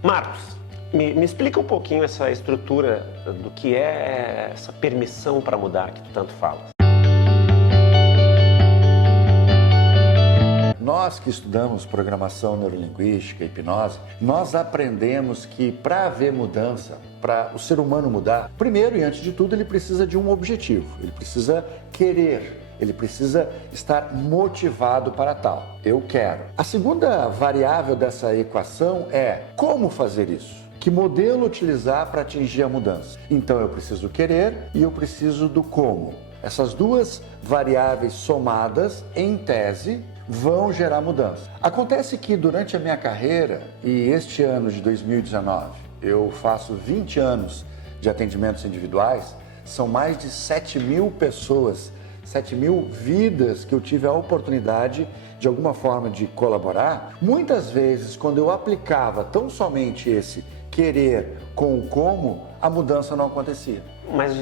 Marcos, me explica um pouquinho essa estrutura do que é essa permissão para mudar que tu tanto falas. Nós que estudamos programação neurolinguística, hipnose, nós aprendemos que para haver mudança, para o ser humano mudar, primeiro e antes de tudo ele precisa de um objetivo, ele precisa querer. Ele precisa estar motivado para tal. Eu quero. A segunda variável dessa equação é como fazer isso? Que modelo utilizar para atingir a mudança? Então eu preciso querer e eu preciso do como. Essas duas variáveis somadas, em tese, vão gerar mudança. Acontece que durante a minha carreira, e este ano de 2019, eu faço 20 anos de atendimentos individuais, são mais de 7.000 pessoas, 7.000 vidas que eu tive a oportunidade, de alguma forma, de colaborar. Muitas vezes, quando eu aplicava tão somente esse querer com o como, a mudança não acontecia. Mas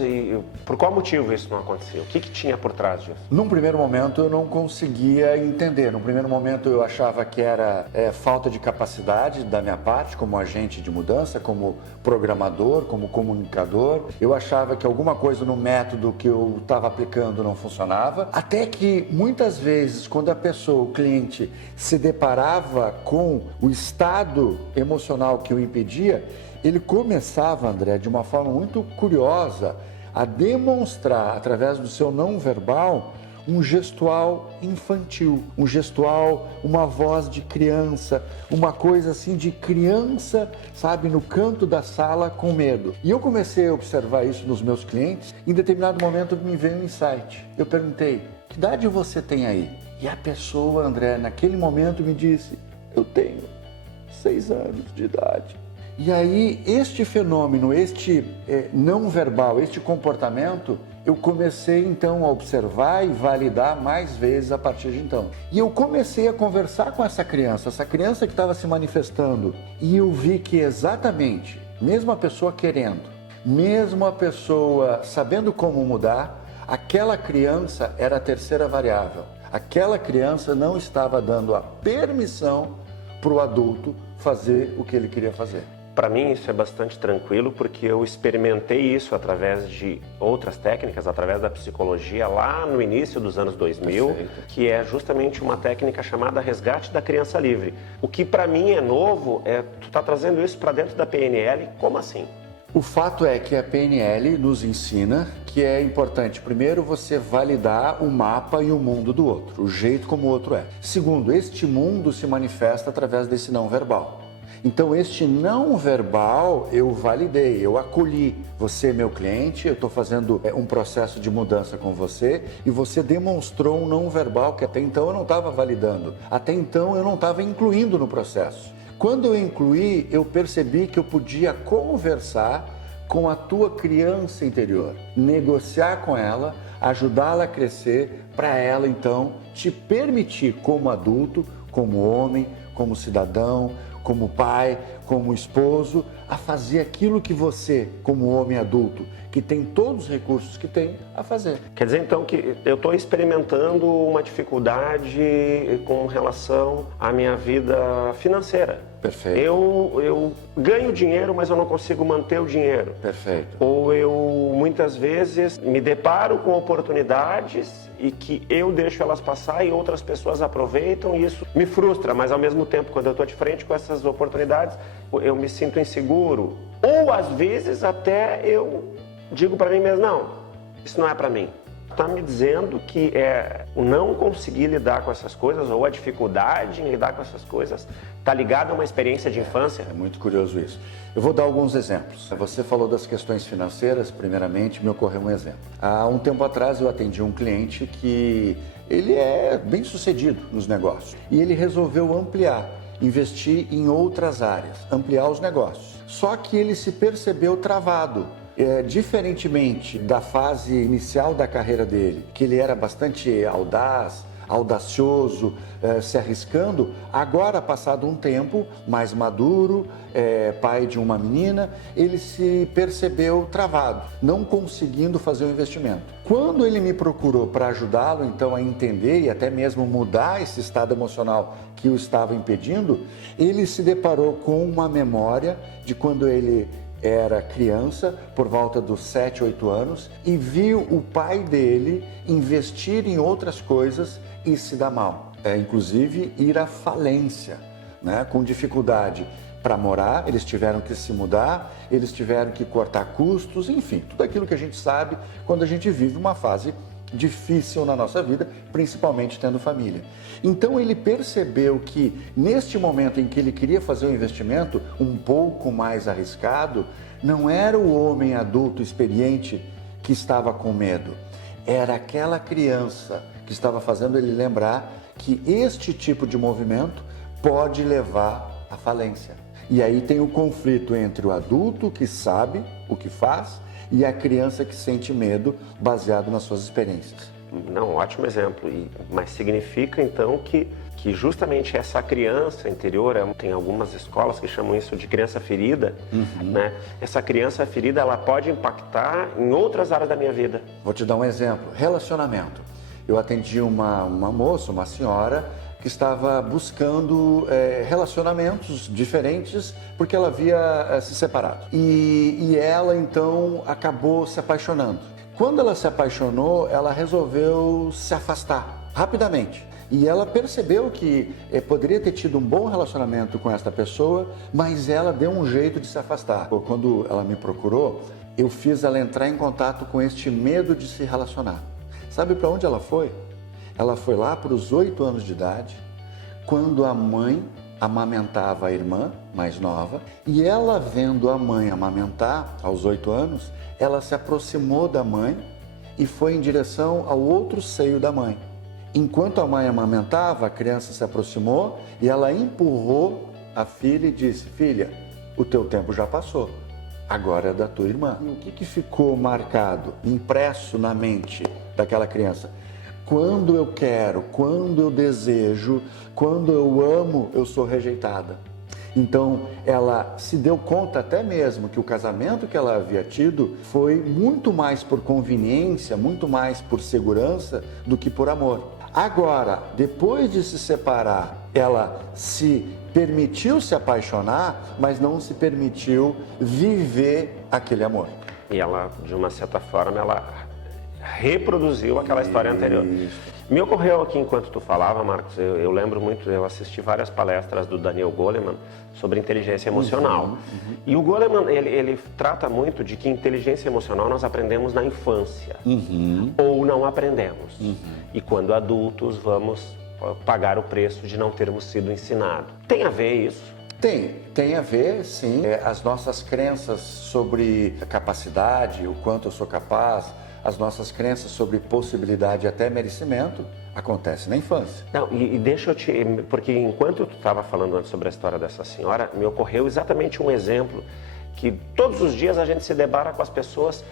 por qual motivo isso não acontecia? O que tinha por trás disso? Num primeiro momento eu não conseguia entender. Num primeiro momento eu achava que era falta de capacidade da minha parte como agente de mudança, como programador, como comunicador. Eu achava que alguma coisa no método que eu estava aplicando não funcionava. Até que muitas vezes quando a pessoa, o cliente, se deparava com o estado emocional que o impedia, ele começava, André, de uma forma muito curiosa, a demonstrar, através do seu não verbal, um gestual infantil, um gestual, uma voz de criança, uma coisa assim de criança, sabe, no canto da sala com medo. E eu comecei a observar isso nos meus clientes, em determinado momento me veio um insight. Eu perguntei, que idade você tem aí? E a pessoa, André, naquele momento me disse, eu tenho 6 anos de idade. E aí, este fenômeno, este não verbal, este comportamento, eu comecei então a observar e validar mais vezes a partir de então. E eu comecei a conversar com essa criança que estava se manifestando, e eu vi que exatamente, mesmo a pessoa querendo, mesmo a pessoa sabendo como mudar, aquela criança era a terceira variável. Aquela criança não estava dando a permissão para o adulto fazer o que ele queria fazer. Para mim isso é bastante tranquilo porque eu experimentei isso através de outras técnicas, através da psicologia lá no início dos anos 2000, Perfeito. Que é justamente uma técnica chamada resgate da criança livre. O que para mim é novo é tu tá trazendo isso para dentro da PNL, como assim? O fato é que a PNL nos ensina que é importante, primeiro, você validar o mapa e o mundo do outro, o jeito como o outro é. Segundo, este mundo se manifesta através desse não verbal. Então, este não verbal eu validei, eu acolhi. Você é meu cliente, eu estou fazendo um processo de mudança com você e você demonstrou um não verbal que até então eu não estava validando, até então eu não estava incluindo no processo. Quando eu incluí, eu percebi que eu podia conversar com a tua criança interior, negociar com ela, ajudá-la a crescer, para ela então te permitir como adulto, como homem, como cidadão, como pai, como esposo, a fazer aquilo que você, como homem adulto, que tem todos os recursos que tem, a fazer. Quer dizer então que eu estou experimentando uma dificuldade com relação à minha vida financeira. Perfeito. Eu ganho dinheiro, mas eu não consigo manter o dinheiro. Perfeito. Ou eu muitas vezes me deparo com oportunidades e que eu deixo elas passar e outras pessoas aproveitam e isso me frustra, mas ao mesmo tempo quando eu estou de frente com essas oportunidades eu me sinto inseguro. Ou às vezes até eu digo para mim mesmo, não, isso não é para mim. Está me dizendo que o não conseguir lidar com essas coisas ou a dificuldade em lidar com essas coisas está ligado a uma experiência de infância? É muito curioso isso. Eu vou dar alguns exemplos. Você falou das questões financeiras, primeiramente, me ocorreu um exemplo. Há um tempo atrás eu atendi um cliente que ele é bem sucedido nos negócios e ele resolveu ampliar, investir em outras áreas, ampliar os negócios. Só que ele se percebeu travado. Diferentemente da fase inicial da carreira dele, que ele era bastante audaz, audacioso, se arriscando. Agora, passado um tempo, mais maduro, pai de uma menina, ele se percebeu travado, não conseguindo fazer o investimento. Quando ele me procurou para ajudá-lo, então, a entender e até mesmo mudar esse estado emocional que o estava impedindo, ele se deparou com uma memória de quando ele era criança, por volta dos 7, 8 anos, e viu o pai dele investir em outras coisas e se dar mal. Inclusive ir à falência, né? Com dificuldade para morar, eles tiveram que se mudar, eles tiveram que cortar custos, enfim, tudo aquilo que a gente sabe quando a gente vive uma fase difícil na nossa vida, principalmente tendo família. Então ele percebeu que neste momento em que ele queria fazer um investimento um pouco mais arriscado, não era o homem adulto experiente que estava com medo, era aquela criança que estava fazendo ele lembrar que este tipo de movimento pode levar à falência. E aí tem o conflito entre o adulto que sabe o que faz e a criança que sente medo baseado nas suas experiências. Não, ótimo exemplo. Mas significa então que justamente essa criança interior, tem algumas escolas que chamam isso de criança ferida, né? Essa criança ferida, ela pode impactar em outras áreas da minha vida. Vou te dar um exemplo. Relacionamento. Eu atendi uma moça, uma senhora, que estava buscando relacionamentos diferentes porque ela havia se separado. E ela, então, acabou se apaixonando. Quando ela se apaixonou, ela resolveu se afastar rapidamente. E ela percebeu que poderia ter tido um bom relacionamento com esta pessoa, mas ela deu um jeito de se afastar. Quando ela me procurou, eu fiz ela entrar em contato com este medo de se relacionar. Sabe para onde ela foi? Ela foi lá para os 8 anos de idade, quando a mãe amamentava a irmã mais nova, e ela vendo a mãe amamentar aos 8 anos, ela se aproximou da mãe e foi em direção ao outro seio da mãe. Enquanto a mãe amamentava, a criança se aproximou e ela empurrou a filha e disse: filha, o teu tempo já passou, agora é da tua irmã. E o que ficou marcado, impresso na mente daquela criança? Quando eu quero, quando eu desejo, quando eu amo, eu sou rejeitada. Então, ela se deu conta até mesmo que o casamento que ela havia tido foi muito mais por conveniência, muito mais por segurança do que por amor. Agora, depois de se separar, ela se permitiu se apaixonar, mas não se permitiu viver aquele amor. E ela, de uma certa forma, ela reproduziu aquela história anterior. Me ocorreu aqui enquanto tu falava, Marcos, eu lembro muito, eu assisti várias palestras do Daniel Goleman sobre inteligência emocional. E o Goleman, ele trata muito de que inteligência emocional nós aprendemos na infância, ou não aprendemos. E quando adultos vamos pagar o preço de não termos sido ensinados. Tem a ver isso? Tem a ver, sim. As nossas crenças sobre a capacidade, o quanto eu sou capaz, as nossas crenças sobre possibilidade e até merecimento acontecem na infância. Não, e deixa eu porque enquanto tu estava falando antes sobre a história dessa senhora, me ocorreu exatamente um exemplo que todos os dias a gente se depara com as pessoas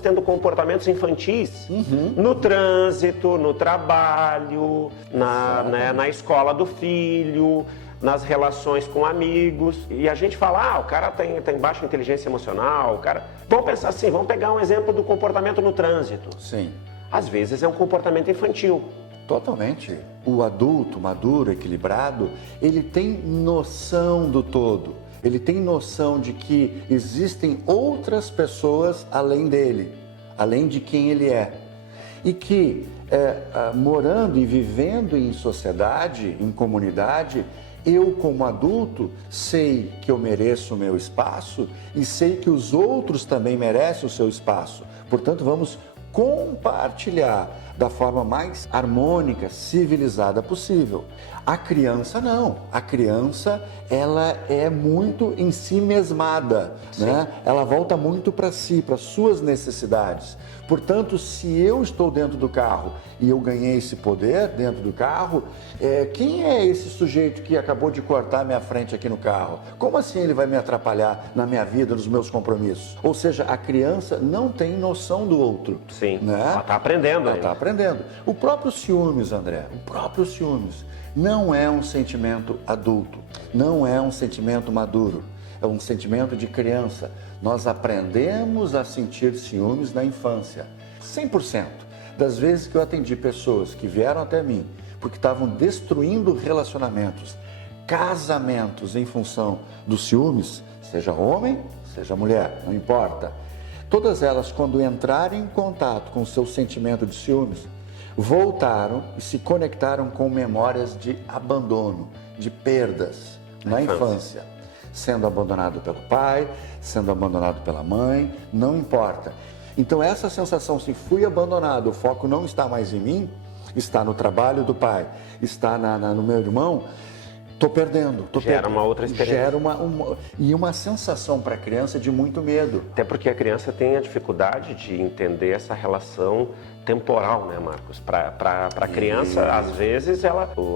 tendo comportamentos infantis no trânsito, no trabalho, na escola do filho, nas relações com amigos, e a gente fala, o cara tem baixa inteligência emocional, o cara... Vamos pensar assim, vamos pegar um exemplo do comportamento no trânsito. Sim. Às vezes é um comportamento infantil. Totalmente. O adulto, maduro, equilibrado, ele tem noção do todo. Ele tem noção de que existem outras pessoas além dele, além de quem ele é. E que, morando e vivendo em sociedade, em comunidade, eu, como adulto, sei que eu mereço o meu espaço e sei que os outros também merecem o seu espaço. Portanto, vamos compartilhar da forma mais harmônica, civilizada possível. A criança não. A criança, ela é muito em si mesmada, né? Ela volta muito para si, para suas necessidades. Portanto, se eu estou dentro do carro e eu ganhei esse poder dentro do carro, quem é esse sujeito que acabou de cortar minha frente aqui no carro? Como assim ele vai me atrapalhar na minha vida, nos meus compromissos? Ou seja, a criança não tem noção do outro. Sim, né? ela está aprendendo. Ela está aprendendo. aprendendo. O próprio ciúmes, André, o próprio ciúmes não é um sentimento adulto, não é um sentimento maduro, é um sentimento de criança. Nós aprendemos a sentir ciúmes na infância. 100% das vezes que eu atendi pessoas que vieram até mim porque estavam destruindo relacionamentos, casamentos em função dos ciúmes, seja homem, seja mulher, não importa. Todas elas, quando entraram em contato com o seu sentimento de ciúmes, voltaram e se conectaram com memórias de abandono, de perdas na infância. Sendo abandonado pelo pai, sendo abandonado pela mãe, não importa. Então essa sensação, se fui abandonado, o foco não está mais em mim, está no trabalho do pai, está no meu irmão, estou perdendo. Gera uma outra experiência. Gera uma sensação para a criança de muito medo. Até porque a criança tem a dificuldade de entender essa relação temporal, né, Marcos? Para a criança, às vezes,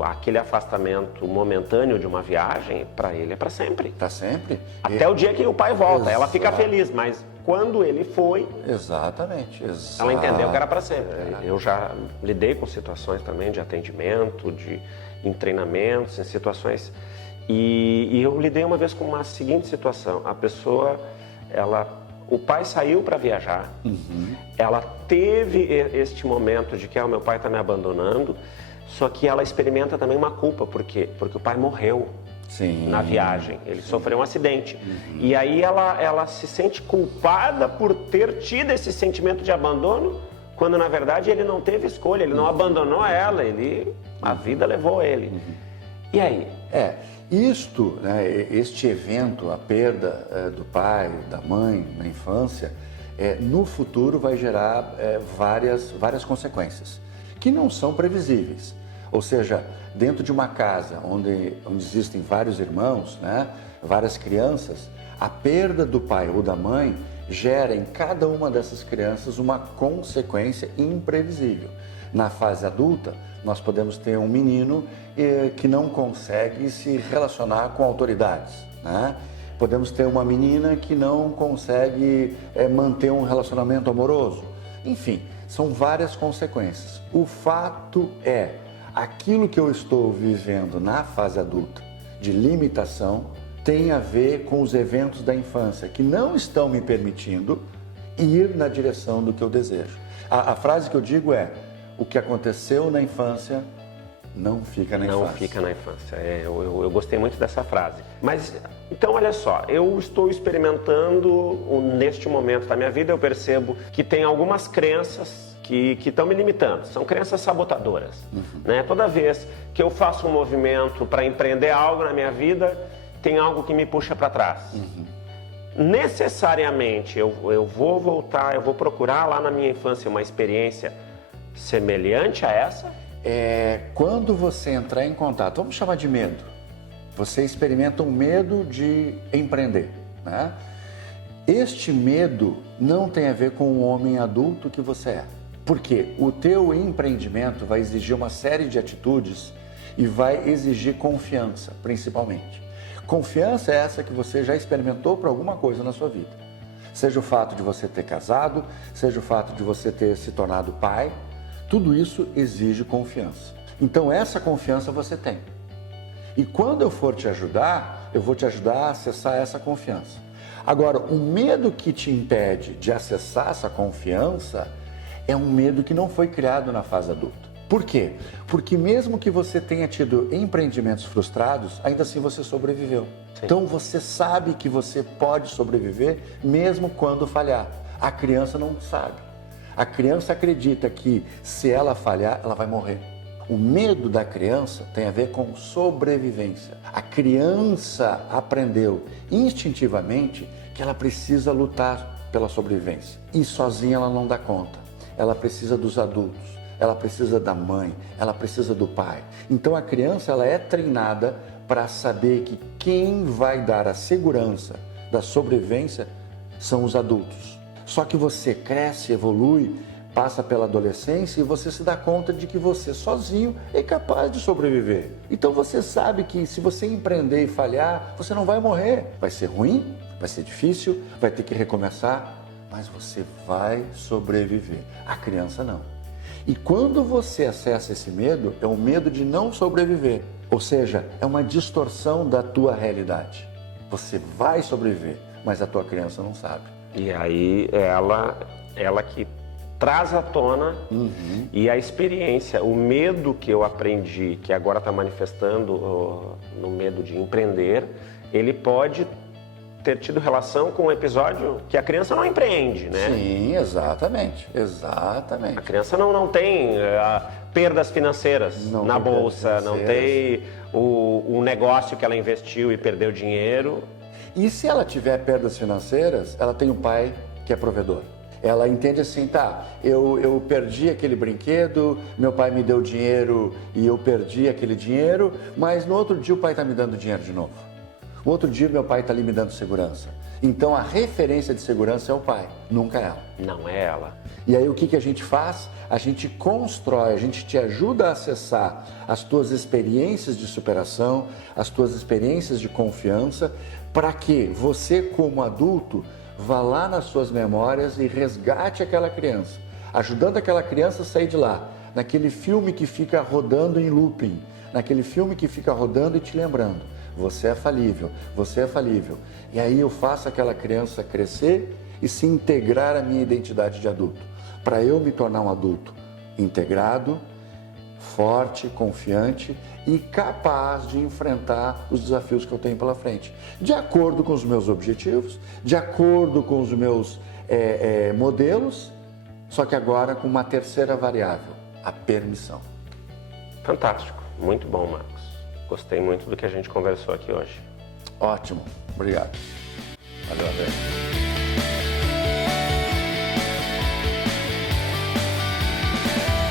aquele afastamento momentâneo de uma viagem, para ele é para sempre. Para sempre. Até o dia que o pai volta, ela fica feliz, mas quando ele foi... Exatamente. Ela entendeu que era para sempre. Eu já lidei com situações também de atendimento, em treinamentos, em situações... E eu lidei uma vez com uma seguinte situação. A pessoa, o pai saiu para viajar, ela teve este momento de que meu pai está me abandonando, só que ela experimenta também uma culpa. Por quê? Porque o pai morreu. Sim. Na viagem, ele sofreu um acidente. E aí ela se sente culpada por ter tido esse sentimento de abandono, quando na verdade ele não teve escolha, ele não abandonou ela, a vida levou ele. E aí? Este evento, a perda do pai, da mãe na infância, no futuro vai gerar várias consequências, que não são previsíveis. Ou seja, dentro de uma casa onde existem vários irmãos, né, várias crianças, a perda do pai ou da mãe gera em cada uma dessas crianças uma consequência imprevisível. Na fase adulta, nós podemos ter um menino que não consegue se relacionar com autoridades, né? Podemos ter uma menina que não consegue manter um relacionamento amoroso. Enfim, são várias consequências. O fato é, aquilo que eu estou vivendo na fase adulta de limitação tem a ver com os eventos da infância que não estão me permitindo ir na direção do que eu desejo. A frase que eu digo é: o que aconteceu na infância não fica na infância. Não fica na infância. Eu gostei muito dessa frase. Mas, então, olha só, eu estou experimentando, neste momento da minha vida, eu percebo que tem algumas crenças que estão me limitando. São crenças sabotadoras. Né? Toda vez que eu faço um movimento para empreender algo na minha vida, tem algo que me puxa para trás. Necessariamente, eu vou voltar, eu vou procurar lá na minha infância uma experiência semelhante a essa? Quando você entrar em contato, vamos chamar de medo, você experimenta um medo de empreender, né? Este medo não tem a ver com o homem adulto que você é. Porque o teu empreendimento vai exigir uma série de atitudes e vai exigir confiança, principalmente. Confiança é essa que você já experimentou para alguma coisa na sua vida. Seja o fato de você ter casado, seja o fato de você ter se tornado pai, tudo isso exige confiança. Então essa confiança você tem. E quando eu for te ajudar, eu vou te ajudar a acessar essa confiança. Agora, o medo que te impede de acessar essa confiança é um medo que não foi criado na fase adulta. Por quê? Porque mesmo que você tenha tido empreendimentos frustrados, ainda assim você sobreviveu. Sim. Então você sabe que você pode sobreviver mesmo quando falhar. A criança não sabe. A criança acredita que se ela falhar, ela vai morrer. O medo da criança tem a ver com sobrevivência. A criança aprendeu instintivamente que ela precisa lutar pela sobrevivência. E sozinha ela não dá conta. Ela precisa dos adultos, ela precisa da mãe, ela precisa do pai. Então a criança ela é treinada para saber que quem vai dar a segurança da sobrevivência são os adultos. Só que você cresce, evolui, passa pela adolescência e você se dá conta de que você sozinho é capaz de sobreviver. Então você sabe que se você empreender e falhar, você não vai morrer. Vai ser ruim, vai ser difícil, vai ter que recomeçar, mas você vai sobreviver. A criança não. E quando você acessa esse medo, é o medo de não sobreviver. Ou seja, é uma distorção da tua realidade. Você vai sobreviver, mas a tua criança não sabe. E aí ela que traz à tona e a experiência, o medo que eu aprendi, que agora está manifestando no medo de empreender, ele pode ter tido relação com um episódio que a criança não empreende, né? Sim, exatamente. A criança não tem perdas financeiras na bolsa, não tem o negócio que ela investiu e perdeu dinheiro. E se ela tiver perdas financeiras, ela tem um pai que é provedor. Ela entende assim, tá, eu perdi aquele brinquedo, meu pai me deu dinheiro e eu perdi aquele dinheiro, mas no outro dia o pai está me dando dinheiro de novo. O outro dia meu pai está ali me dando segurança. Então a referência de segurança é o pai, nunca ela. Não é ela. E aí o que a gente faz? A gente constrói, a gente te ajuda a acessar as tuas experiências de superação, as tuas experiências de confiança, para que você como adulto vá lá nas suas memórias e resgate aquela criança, ajudando aquela criança a sair de lá, naquele filme que fica rodando em looping, naquele filme que fica rodando e te lembrando, você é falível, você é falível. E aí eu faço aquela criança crescer e se integrar à minha identidade de adulto, para eu me tornar um adulto integrado, forte, confiante e capaz de enfrentar os desafios que eu tenho pela frente, de acordo com os meus objetivos, de acordo com os meus modelos, só que agora com uma terceira variável, a permissão. Fantástico, muito bom, Marcos. Gostei muito do que a gente conversou aqui hoje. Ótimo, obrigado. Valeu, André.